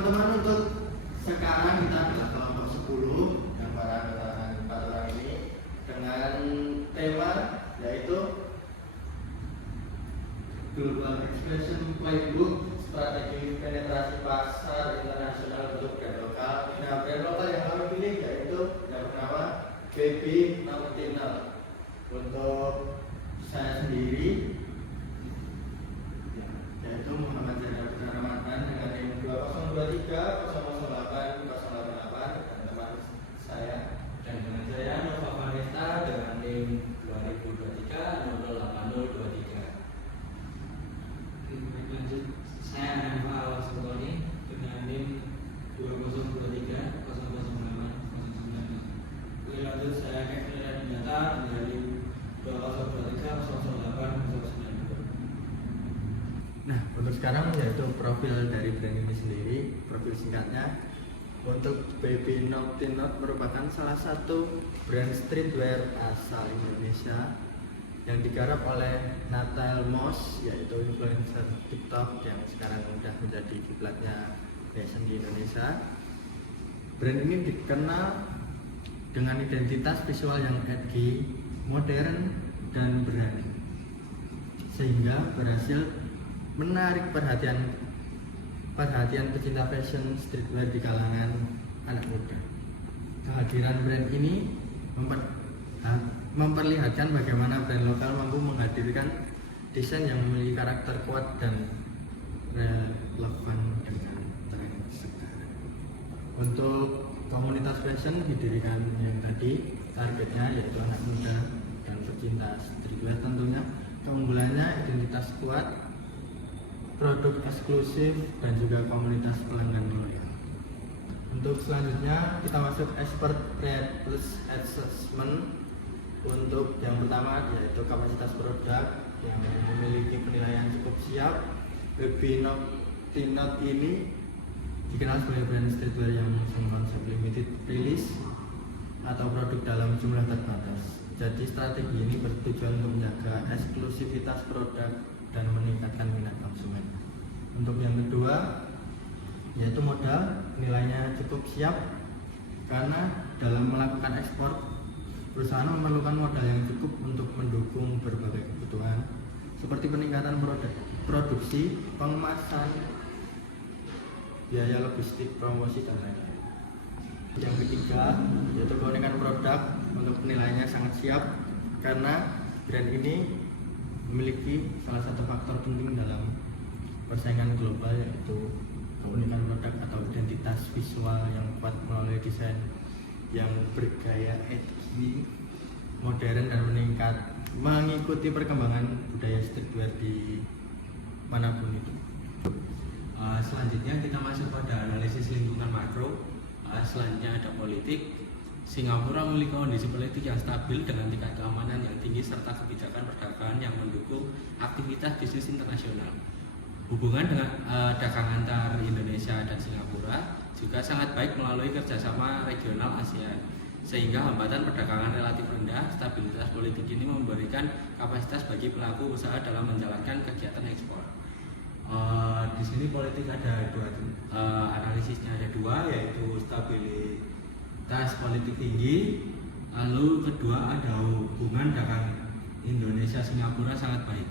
teman-teman, untuk sekarang kita adalah kelompok 10 yang para empat orang ini dengan tema yaitu Global Expansion Playbook, strategi penetrasi pasar internasional untuk brand lokal. Nah, brand lokal yang kami pilih yaitu yang pertama Baby Nocturnal. Untuk saya sendiri yaitu Muhammad Jaya Putra Ramadan dengan NIM 2023 008 088 dan teman saya dan dengan saya Nova Vanessa dengan NIM 2023 08023. Lanjut, saya Nova Alwasutoni dengan NIM 2023 008 009. Lanjut, saya Kevin Radinata dengan NIM 2023 008 092. Nah, untuk sekarang yaitu profil dari brand ini sendiri. Profil singkatnya, untuk Baby Nocturnal merupakan salah satu brand streetwear asal Indonesia yang digarap oleh Natal Moss, yaitu influencer TikTok yang sekarang sudah menjadi kiblatnya fashion di Indonesia. Brand ini dikenal dengan identitas visual yang edgy, modern, dan berani, sehingga berhasil menarik perhatian pecinta fashion streetwear di kalangan anak muda. Kehadiran brand ini memperlihatkan bagaimana brand lokal mampu menghadirkan desain yang memiliki karakter kuat dan relevan dengan tren sekarang. Untuk komunitas fashion didirikan yang tadi, targetnya yaitu anak muda dan pecinta streetwear tentunya. Keunggulannya identitas kuat, produk eksklusif, dan juga komunitas pelanggan loyal. Untuk selanjutnya kita masuk expert plus assessment. Untuk yang pertama yaitu kapasitas produk yang memiliki penilaian cukup siap. Baby Nocturnal ini dikenal sebagai brand streetwear yang mengusung konsep limited release atau produk dalam jumlah terbatas. Jadi strategi ini bertujuan untuk menjaga eksklusivitas produk dan meningkatkan minat konsumen. Untuk yang kedua yaitu modal, nilainya cukup siap karena dalam melakukan ekspor perusahaan memerlukan modal yang cukup untuk mendukung berbagai kebutuhan seperti peningkatan produksi, pengemasan, biaya logistik, promosi, dan lain-lain. Yang ketiga yaitu keunikan produk. Untuk penilaiannya sangat siap karena brand ini memiliki salah satu faktor penting dalam persaingan global, yaitu keunikan produk atau identitas visual yang kuat melalui desain yang bergaya edgy, modern, dan mengikuti perkembangan budaya streetwear di manapun itu. Selanjutnya kita masuk pada analisis lingkungan makro. Selanjutnya ada politik. Singapura memiliki kondisi politik yang stabil dengan tingkat keamanan yang tinggi serta kebijakan perdagangan yang mendukung aktivitas bisnis internasional. Hubungan dengan dagang antar Indonesia dan Singapura juga sangat baik melalui kerjasama regional ASEAN, sehingga hambatan perdagangan relatif rendah. Stabilitas politik ini memberikan kapasitas bagi pelaku usaha dalam menjalankan kegiatan ekspor. Di sini politik ada dua, analisisnya ada dua, yaitu stabilitas politik tinggi, lalu kedua ada hubungan dagang Indonesia Singapura sangat baik.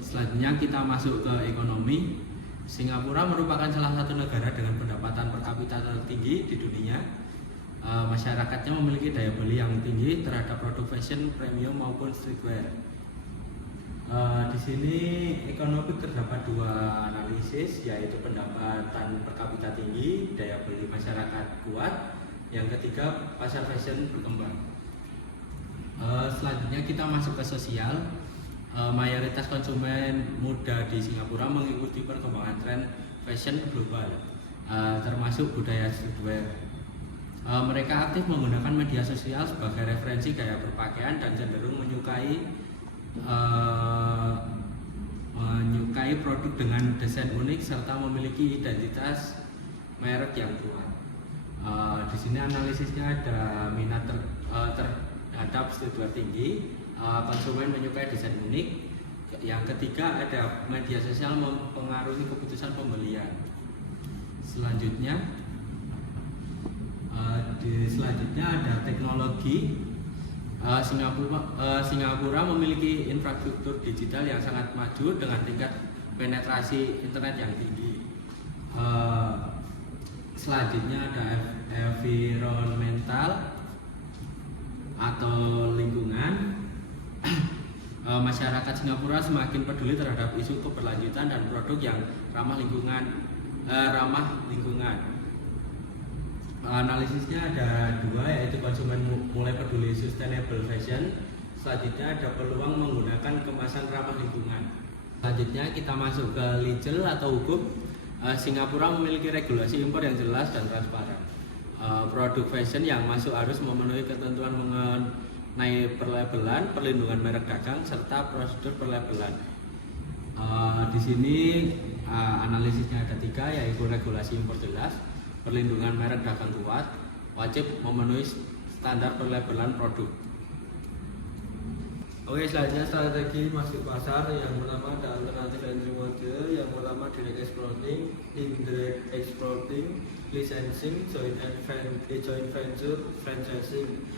Selanjutnya kita masuk ke ekonomi. Singapura merupakan salah satu negara dengan pendapatan per kapita tertinggi di dunia. Masyarakatnya memiliki daya beli yang tinggi terhadap produk fashion premium maupun streetwear. Di sini ekonomi terdapat dua analisis, yaitu pendapatan per kapita tinggi, daya beli masyarakat kuat. Yang ketiga, pasar fashion berkembang. Selanjutnya kita masuk ke sosial. Mayoritas konsumen muda di Singapura mengikuti perkembangan tren fashion global, termasuk budaya streetwear. Mereka aktif menggunakan media sosial sebagai referensi gaya berpakaian dan cenderung menyukai produk dengan desain unik serta memiliki identitas merek yang kuat. Di sini analisisnya ada minat terhadap streetwear tinggi, konsumen menyukai desain unik. Yang ketiga ada media sosial mempengaruhi keputusan pembelian. Selanjutnya ada teknologi. Singapura memiliki infrastruktur digital yang sangat maju dengan tingkat penetrasi internet yang tinggi. Selanjutnya ada environmental atau lingkungan. Masyarakat Singapura semakin peduli terhadap isu keberlanjutan dan produk yang ramah lingkungan. Analisisnya ada dua, yaitu konsumen mulai peduli sustainable fashion. Selanjutnya ada peluang menggunakan kemasan ramah lingkungan. Selanjutnya kita masuk ke legal atau hukum. Singapura memiliki regulasi impor yang jelas dan transparan. Produk fashion yang masuk harus memenuhi ketentuan mengenai perlabelan, perlindungan merek dagang, serta prosedur perlabelan. Di sini analisisnya ada tiga, yaitu regulasi impor jelas, perlindungan merek dagang kuat, wajib memenuhi standar perlabelan produk. Oke, selanjutnya strategi masuk pasar. Yang pertama ada alternatif entry model, yang pertama direct exporting, indirect exporting, licensing, joint venture, franchising.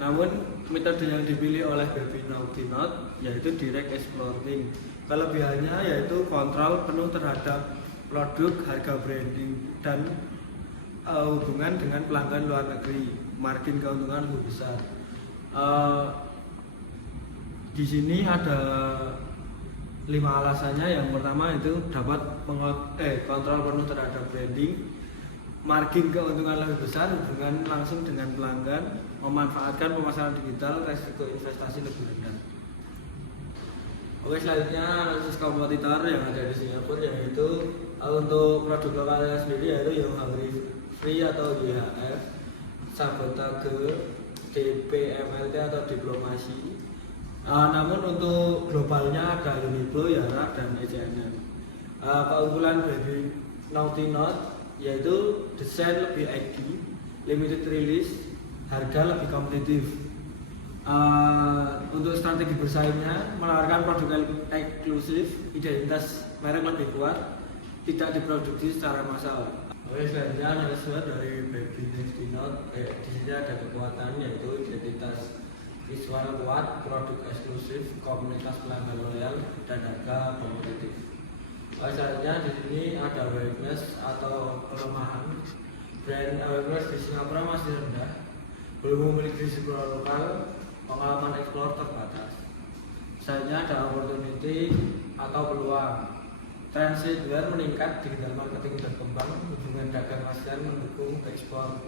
Namun metode yang dipilih oleh Baby Naughty Not yaitu direct exporting. Kelebihannya yaitu kontrol penuh terhadap produk, harga branding, dan hubungan dengan pelanggan luar negeri, margin keuntungan lebih besar. Di sini ada 5 alasannya. Yang pertama itu dapat kontrol penuh terhadap branding, margin keuntungan lebih besar, hubungan langsung dengan pelanggan, memanfaatkan pemasaran digital, resiko investasi lebih rendah. Oke, selanjutnya analisis kompetitor yang ada di Singapura, yaitu untuk produk lokalnya sendiri yaitu yang Free atau YHF, Sabotage, DPMLT atau Diplomasi. Namun untuk globalnya ada Uniqlo, Yara, dan H&M. Keunggulan Baby Naughty Not yaitu desain lebih edgy, limited release, harga lebih kompetitif. Untuk strategi bersaingnya menawarkan produk eksklusif, identitas merek lebih kuat, tidak diproduksi secara massal. Oke, selanjutnya analisis dari Baby Naughty Not. Di sini ada kekuatan yaitu identitas visual kuat, produk eksklusif, komunitas pelanggan loyal, dan harga kompetitif. Selanjutnya di sini ada awareness atau kelemahan. Brand awareness di Singapura masih rendah, belum memiliki distributor lokal, pengalaman ekspor terbatas. Selanjutnya ada opportunity atau peluang. Tren streetwear meningkat, digital marketing berkembang, hubungan dagang ASEAN mendukung ekspor.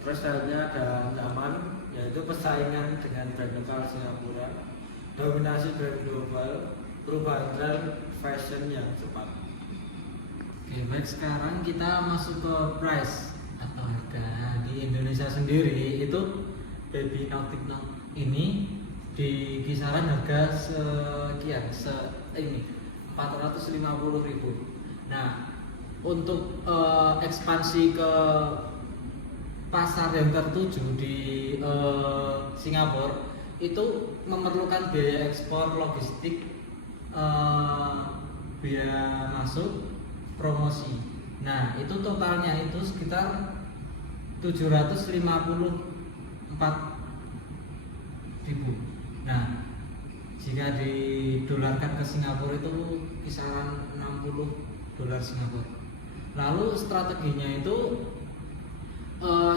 Terus selanjutnya ada ancaman, yaitu persaingan dengan brand lokal Singapura, dominasi brand global, perubahan tren fashion yang cepat. Oke, baik, sekarang kita masuk ke price atau harga. Di Indonesia sendiri itu Baby Naughty Not ini di kisaran harga sekian, ini 450.000. Nah, untuk ekspansi ke pasar yang tertuju di Singapura itu memerlukan biaya ekspor, logistik, biaya masuk, promosi. Nah, itu totalnya itu sekitar 754.000. Nah, jika didolarkan ke Singapura itu kisaran $60 Singapura. Lalu strateginya itu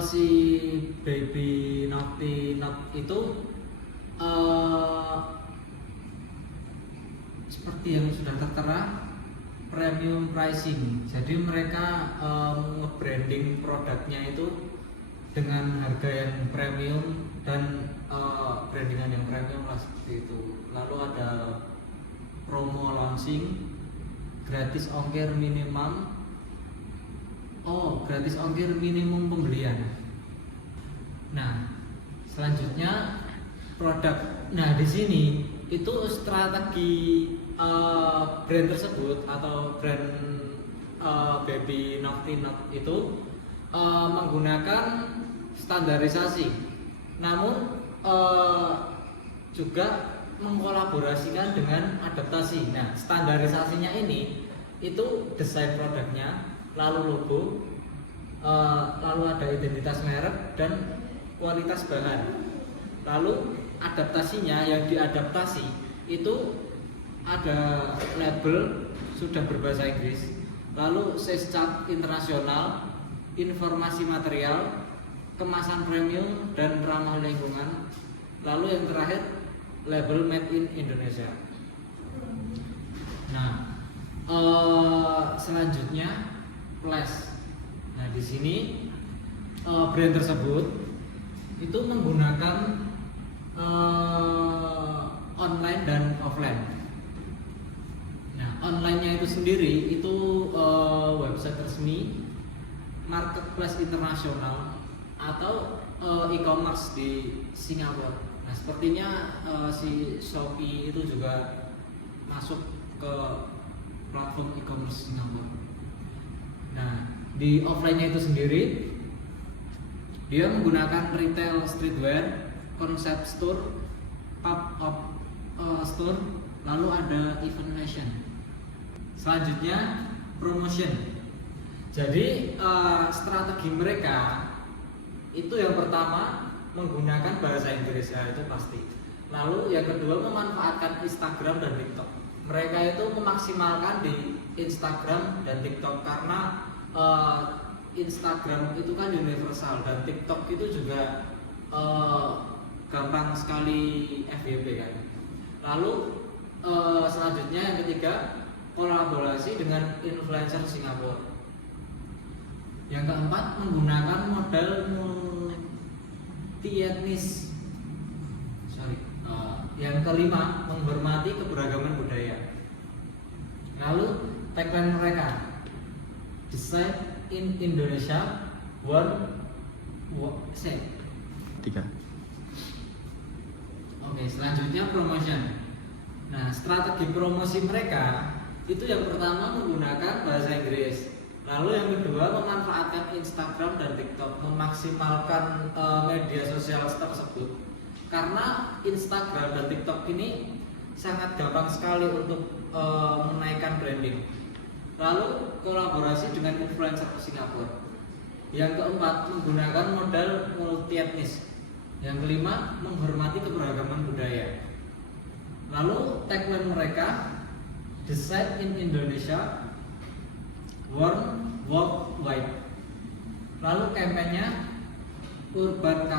si Baby Naughty Not itu seperti yang sudah tertera, premium pricing. Jadi mereka nge-branding produknya itu dengan harga yang premium dan brandingan yang premium lah, seperti itu. Lalu ada promo launching, gratis ongkir minimum. Gratis ongkir minimum pembelian. Nah, selanjutnya produk. Nah, di sini itu strategi brand tersebut atau brand Baby Naughty Not itu menggunakan standarisasi, namun juga mengkolaborasikan dengan adaptasi. Nah, standarisasinya ini itu desain produknya, lalu logo, lalu ada identitas merek dan kualitas bahan. Lalu adaptasinya yang diadaptasi itu ada label sudah berbahasa Inggris, lalu sales chart internasional, informasi material, kemasan premium dan ramah lingkungan, lalu yang terakhir label made in Indonesia. Nah, selanjutnya Flash. Nah, di sini brand tersebut itu menggunakan online dan offline. Nah, online-nya itu sendiri itu website resmi, marketplace internasional atau e-commerce di Singapura. Nah, sepertinya si Shopee itu juga masuk ke platform e-commerce Singapura. Nah, di offline-nya itu sendiri dia menggunakan retail streetwear, concept store, pop-up store, lalu ada event fashion. Selanjutnya promotion. Jadi strategi mereka itu yang pertama menggunakan bahasa Inggris, ya itu pasti. Lalu yang kedua memanfaatkan Instagram dan TikTok. Mereka itu memaksimalkan di Instagram dan TikTok karena Instagram itu kan universal dan TikTok itu juga gampang sekali FYP kan. Lalu selanjutnya yang ketiga kolaborasi dengan influencer Singapura. Yang keempat menggunakan model multi-etnis. Yang kelima menghormati keberagaman budaya. Lalu tagline mereka Design in Indonesia, tiga. Oke, selanjutnya promotion. Nah, strategi promosi mereka itu yang pertama menggunakan bahasa Inggris. Lalu yang kedua memanfaatkan Instagram dan TikTok, memaksimalkan media sosial tersebut. Karena Instagram dan TikTok ini sangat gampang sekali untuk menaikkan branding. Lalu kolaborasi dengan influencer Singapura. Yang keempat menggunakan modal multi etnis. Yang kelima menghormati keberagaman budaya. Lalu tagline mereka Design in Indonesia, worldwide. Lalu kampanyenya urban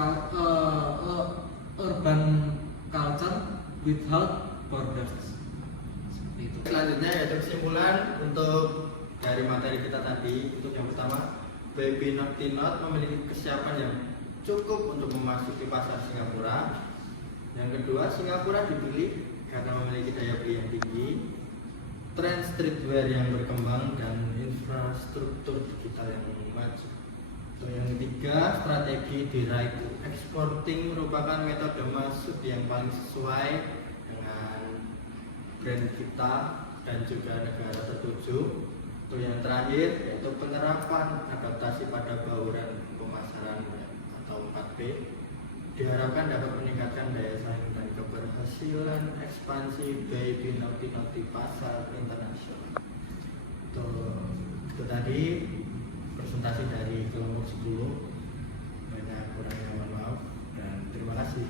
culture without borders. Selanjutnya yaitu kesimpulan untuk dari materi kita tadi. Untuk yang pertama, Baby Naughty Not memiliki kesiapan yang cukup untuk memasuki pasar Singapura. Yang kedua, Singapura dipilih karena memiliki daya beli yang tinggi, tren streetwear yang berkembang, dan infrastruktur digital yang maju. Untuk yang ketiga, strategi direct exporting merupakan metode masuk yang paling sesuai dengan brand kita dan juga negara tertuju. Untuk yang terakhir yaitu penerapan adaptasi pada bauran pemasaran atau 4P diharapkan dapat meningkatkan daya saing dan keberhasilan ekspansi Baby Naughty Not di pasar internasional. Itu tadi presentasi dari kelompok 10. Banyak kurangnya mohon maaf dan terima kasih.